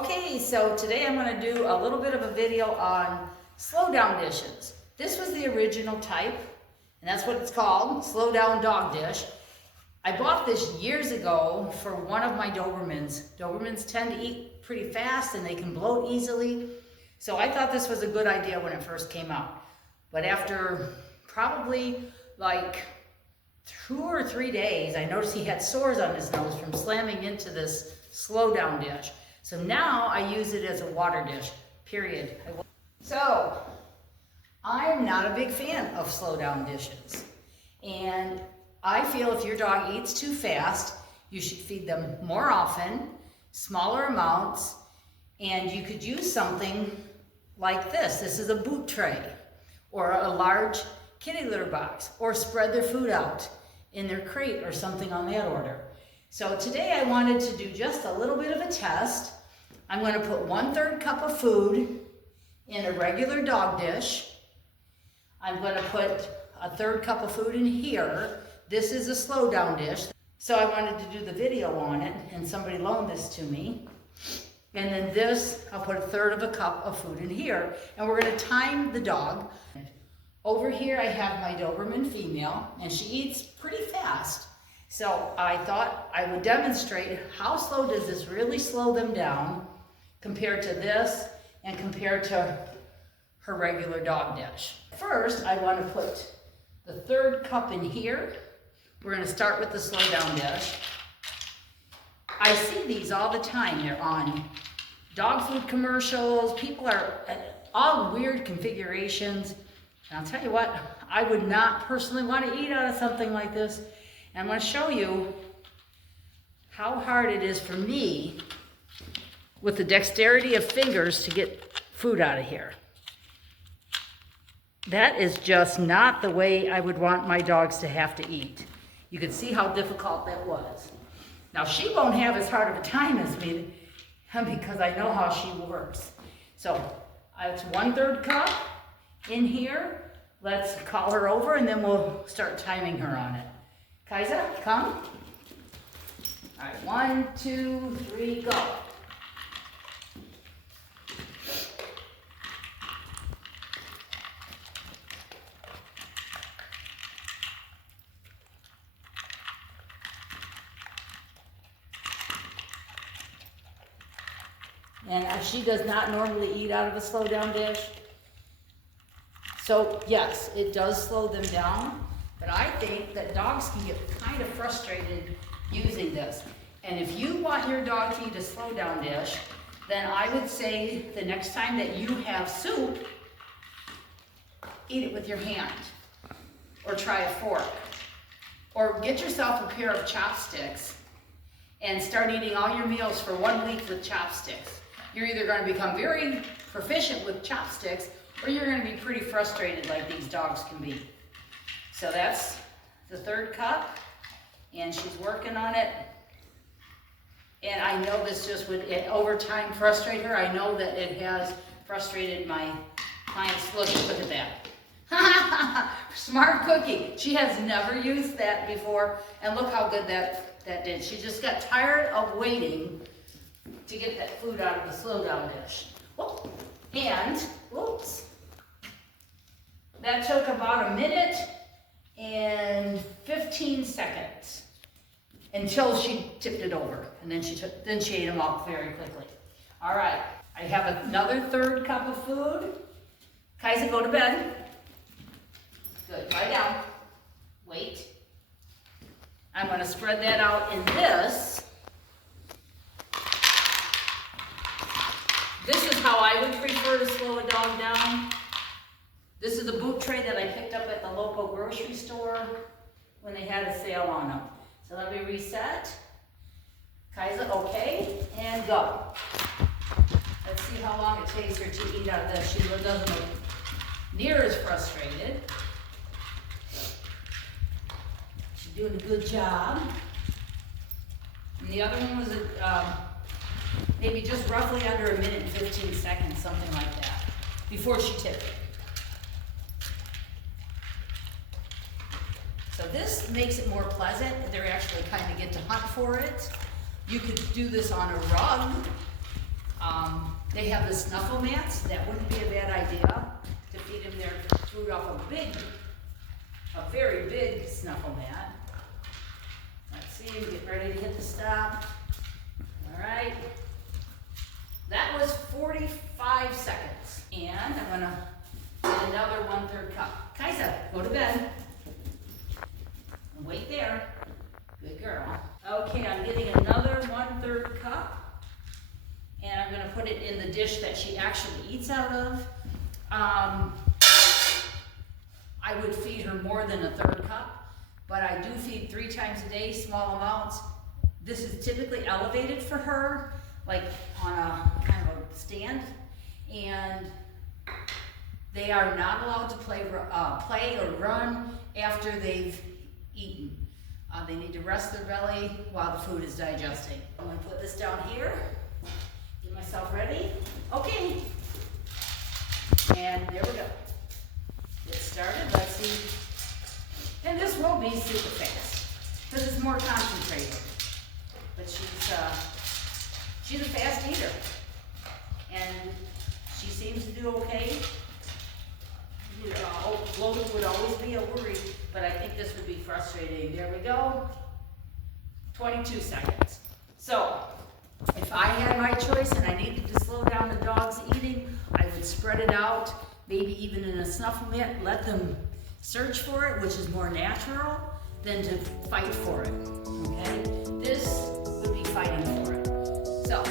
Okay, so today I'm going to do a little bit of a video on slow down dishes. This was the original type, and that's what it's called, slow down dog dish. I bought this years ago for one of my Dobermans. Dobermans tend to eat pretty fast and they can bloat easily. So I thought this was a good idea when it first came out. But after probably like 2 or 3 days, I noticed he had sores on his nose from slamming into this slow down dish. So now I use it as a water dish, period. So I'm not a big fan of slow down dishes. And I feel if your dog eats too fast, you should feed them more often, smaller amounts, and you could use something like this. This is a boot tray or a large kitty litter box, or spread their food out in their crate or something on that order. So today I wanted to do just a little bit of a test. I'm going to put 1/3 cup of food in a regular dog dish. I'm going to put a 1/3 cup of food in here. This is a slow down dish. So I wanted to do the video on it, and somebody loaned this to me. And then this, I'll put 1/3 of a cup of food in here. And we're going to time the dog. Over here I have my Doberman female, and she eats pretty fast. So I thought I would demonstrate how slow does this really slow them down compared to this and compared to her regular dog dish. First, I want to put the 1/3 cup in here. We're going to start with the slow down dish. I see these all the time. They're on dog food commercials. People are at all weird configurations. And I'll tell you what, I would not personally want to eat out of something like this. And I'm going to show you how hard it is for me with the dexterity of fingers to get food out of here. That is just not the way I would want my dogs to have to eat. You can see how difficult that was. Now she won't have as hard of a time as me because I know how she works. So it's 1/3 cup in here. Let's call her over and then we'll start timing her on it. Kaisa, come. All right, 1, 2, 3, go. And she does not normally eat out of a slow down dish. So yes, it does slow them down, but I think that dogs can get kind of frustrated using this. And if you want your dog to eat a slow down dish, then I would say the next time that you have soup, eat it with your hand, or try a fork, or get yourself a pair of chopsticks and start eating all your meals for 1 week with chopsticks. You're either going to become very proficient with chopsticks, or you're going to be pretty frustrated like these dogs can be. So that's the 1/3 cup, and she's working on it. And I know this just would, over time, frustrate her. I know that it has frustrated my clients. Look at that. Smart cookie. She has never used that before, and look how good that did. She just got tired of waiting to get that food out of the slow down dish. Whoop. And, whoops, that took about 1 minute and 15 seconds until she tipped it over, and then she ate them all very quickly. All right, I have another 1/3 cup of food. Kaisa, go to bed. Good, lie down, wait. I'm gonna spread that out in this. This is how I would prefer to slow a dog down. This is a boot tray that I picked up at the local grocery store when they had a sale on them. So let me reset. Kaisa, okay, and go. Let's see how long it takes her to eat out of this. She doesn't look near as frustrated. She's doing a good job. And the other one was maybe just roughly under 1 minute and 15 seconds, something like that, before she tipped it. So this makes it more pleasant. They actually kind of get to hunt for it. You could do this on a rug. They have the snuffle mats. That wouldn't be a bad idea to feed them their food off a very big snuffle mat. Let's see, we get ready to hit the stop. All right. That was 45 seconds. And I'm gonna get another 1/3 cup. Kaisa, go to bed. Wait there. Good girl. Okay, I'm getting another 1/3 cup. And I'm gonna put it in the dish that she actually eats out of. I would feed her more than a 1/3 cup, but I do feed 3 times a day, small amounts. This is typically elevated for her, like on a kind of a stand, and they are not allowed to play or run after they've eaten. They need to rest their belly while the food is digesting. I'm gonna put this down here, get myself ready. Okay, and there we go. Get started, let's see. And this won't be super fast, because it's more concentrated. But she's a fast eater, and she seems to do okay. Bloating would always be a worry, but I think this would be frustrating. There we go, 22 seconds. So, if I had my choice and I needed to slow down the dog's eating, I would spread it out, maybe even in a snuffle mat, let them search for it, which is more natural than to fight for it, okay? This would be fighting for it. So,